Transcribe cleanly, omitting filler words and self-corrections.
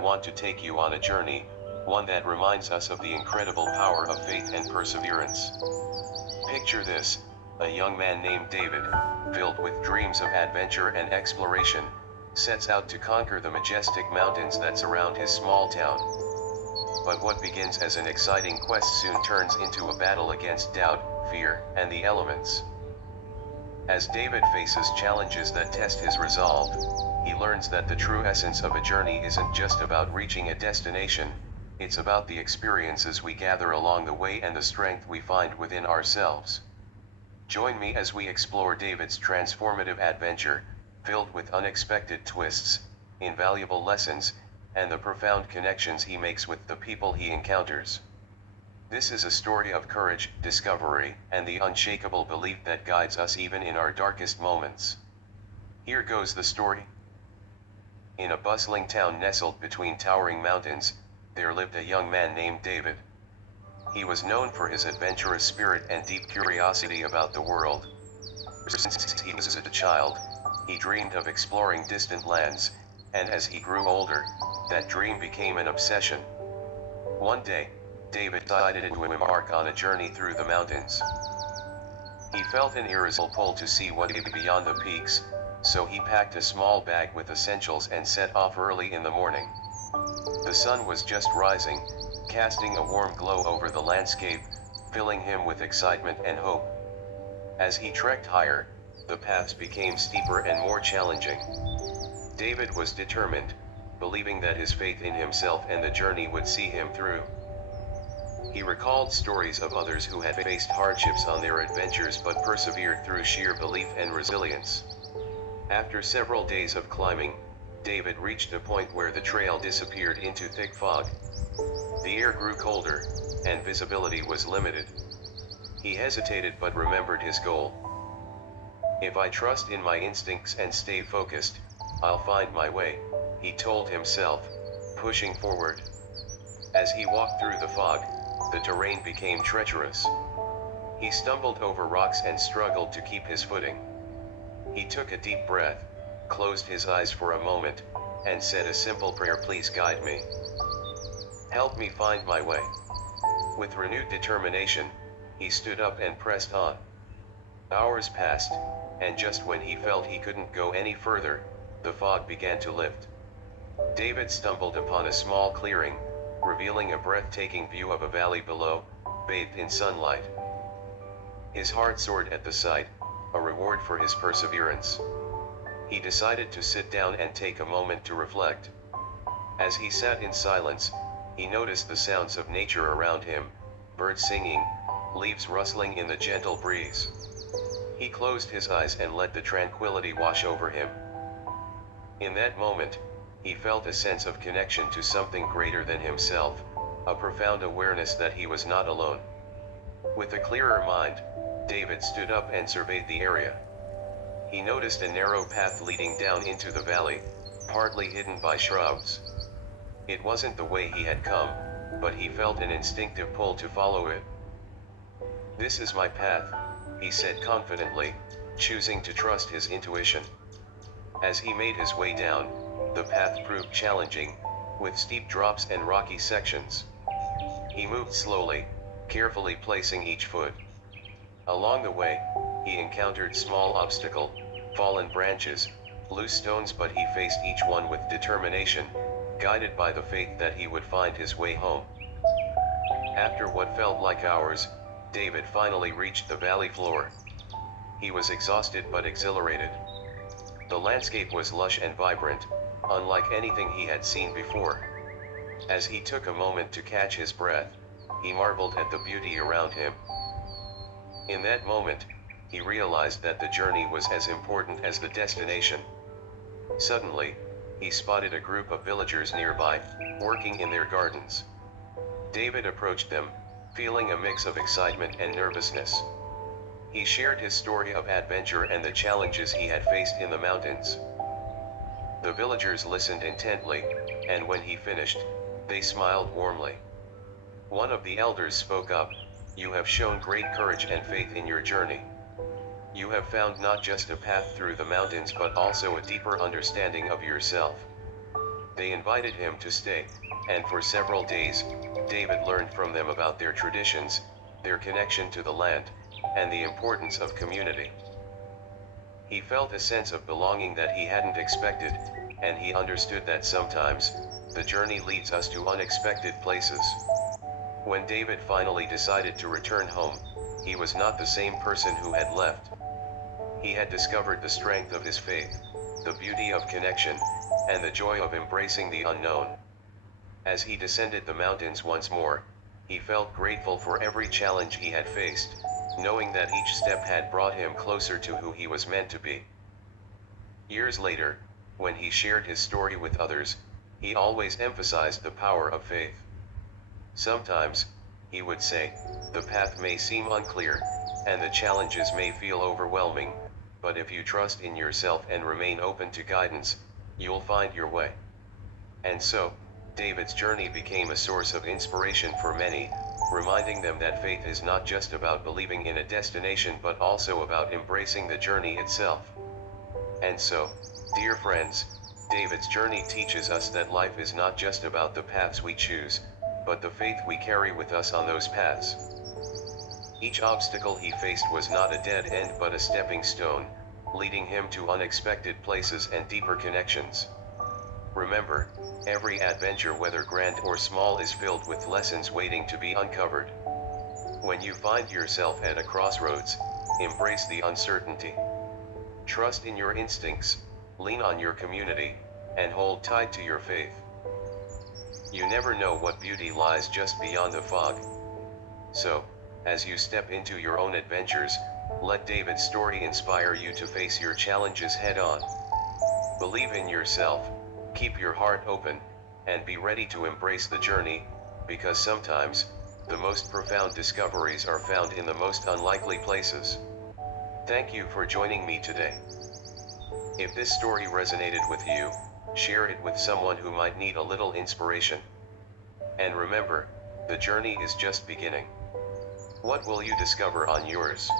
want to take you on a journey, one that reminds us of the incredible power of faith and perseverance. Picture this, a young man named David, filled with dreams of adventure and exploration, sets out to conquer the majestic mountains that surround his small town. But what begins as an exciting quest soon turns into a battle against doubt, fear, and the elements. As David faces challenges that test his resolve, he learns that the true essence of a journey isn't just about reaching a destination, it's about the experiences we gather along the way and the strength we find within ourselves. Join me as we explore David's transformative adventure, filled with unexpected twists, invaluable lessons, and the profound connections he makes with the people he encounters. This is a story of courage, discovery, and the unshakable belief that guides us even in our darkest moments. Here goes the story. In a bustling town nestled between towering mountains, there lived a young man named David. He was known for his adventurous spirit and deep curiosity about the world. Since he was a child, he dreamed of exploring distant lands, and as he grew older, that dream became an obsession. One day, David decided to embark on a journey through the mountains. He felt an irresistible pull to see what lay beyond the peaks, so he packed a small bag with essentials and set off early in the morning. The sun was just rising, casting a warm glow over the landscape, filling him with excitement and hope. As he trekked higher, the paths became steeper and more challenging. David was determined, believing that his faith in himself and the journey would see him through. He recalled stories of others who had faced hardships on their adventures but persevered through sheer belief and resilience. After several days of climbing, David reached a point where the trail disappeared into thick fog. The air grew colder, and visibility was limited. He hesitated but remembered his goal. "If I trust in my instincts and stay focused, I'll find my way," he told himself, pushing forward. As he walked through the fog, the terrain became treacherous. He stumbled over rocks and struggled to keep his footing. He took a deep breath, closed his eyes for a moment, and said a simple prayer, "Please guide me. Help me find my way." With renewed determination, he stood up and pressed on. Hours passed, and just when he felt he couldn't go any further, the fog began to lift. David stumbled upon a small clearing, revealing a breathtaking view of a valley below, bathed in sunlight. His heart soared at the sight, a reward for his perseverance. He decided to sit down and take a moment to reflect. As he sat in silence, he noticed the sounds of nature around him, birds singing, leaves rustling in the gentle breeze. He closed his eyes and let the tranquility wash over him. In that moment, he felt a sense of connection to something greater than himself, a profound awareness that he was not alone. With a clearer mind, David stood up and surveyed the area. He noticed a narrow path leading down into the valley, partly hidden by shrubs. It wasn't the way he had come, but he felt an instinctive pull to follow it. "This is my path," he said confidently, choosing to trust his intuition. As he made his way down, the path proved challenging, with steep drops and rocky sections. He moved slowly, carefully placing each foot. Along the way, he encountered small obstacles, fallen branches, loose stones, but he faced each one with determination, guided by the faith that he would find his way home. After what felt like hours, David finally reached the valley floor. He was exhausted but exhilarated. The landscape was lush and vibrant, unlike anything he had seen before. As he took a moment to catch his breath, he marveled at the beauty around him. In that moment, he realized that the journey was as important as the destination. Suddenly, he spotted a group of villagers nearby, working in their gardens. David approached them, feeling a mix of excitement and nervousness. He shared his story of adventure and the challenges he had faced in the mountains. The villagers listened intently, and when he finished, they smiled warmly. One of the elders spoke up, "You have shown great courage and faith in your journey. You have found not just a path through the mountains but also a deeper understanding of yourself." They invited him to stay, and for several days, David learned from them about their traditions, their connection to the land, and the importance of community. He felt a sense of belonging that he hadn't expected, and he understood that sometimes, the journey leads us to unexpected places. When David finally decided to return home, he was not the same person who had left. He had discovered the strength of his faith, the beauty of connection, and the joy of embracing the unknown. As he descended the mountains once more, he felt grateful for every challenge he had faced, knowing that each step had brought him closer to who he was meant to be. Years later, when he shared his story with others, he always emphasized the power of faith. Sometimes, he would say, the path may seem unclear, and the challenges may feel overwhelming, but if you trust in yourself and remain open to guidance, you'll find your way. And so, David's journey became a source of inspiration for many, reminding them that faith is not just about believing in a destination but also about embracing the journey itself. And so, dear friends, David's journey teaches us that life is not just about the paths we choose, but the faith we carry with us on those paths. Each obstacle he faced was not a dead end but a stepping stone, leading him to unexpected places and deeper connections. Remember, every adventure, whether grand or small, is filled with lessons waiting to be uncovered. When you find yourself at a crossroads, embrace the uncertainty. Trust in your instincts, lean on your community, and hold tight to your faith. You never know what beauty lies just beyond the fog. So, as you step into your own adventures, let David's story inspire you to face your challenges head on. Believe in yourself, keep your heart open, and be ready to embrace the journey, because sometimes, the most profound discoveries are found in the most unlikely places. Thank you for joining me today. If this story resonated with you, share it with someone who might need a little inspiration. And remember, the journey is just beginning. What will you discover on yours?